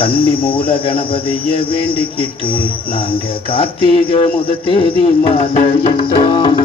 கன்னி மூல கணபதிய வேண்டிக்கிட்டு நாங்க கார்த்திகை முத தேதி மாலை எட்டோம்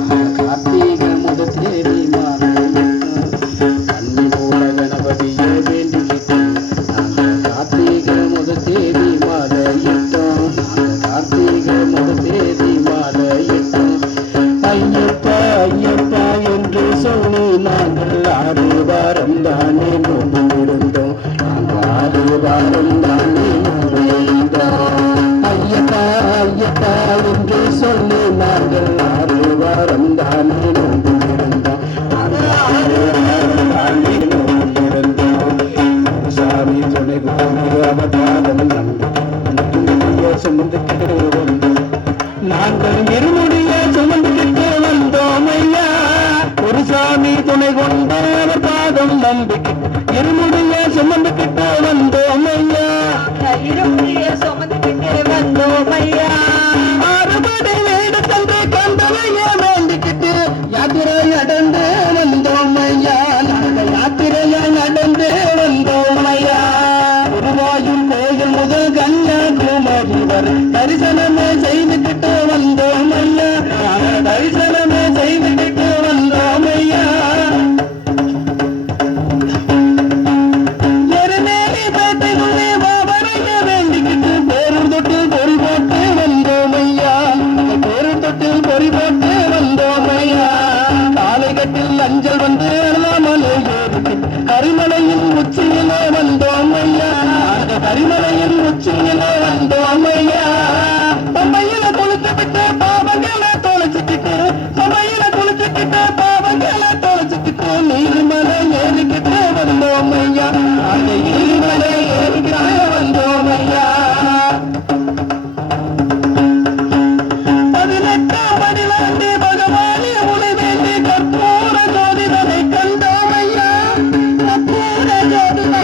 நாங்கள் இருமுடிய சுமந்துகிட்டு வந்தோம் ஐயா. ஒரு சாமி துணை கொண்டு பாதம் நம்பிக்கிட்டு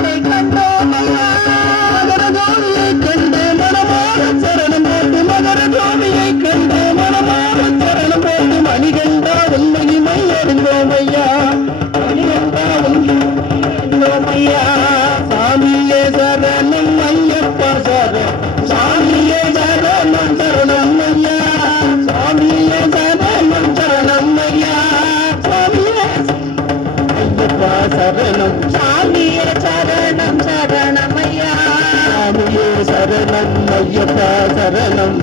கண்ட மனமான சரணம் போட்டு மகர ஜோதியை கண்ட சரணம்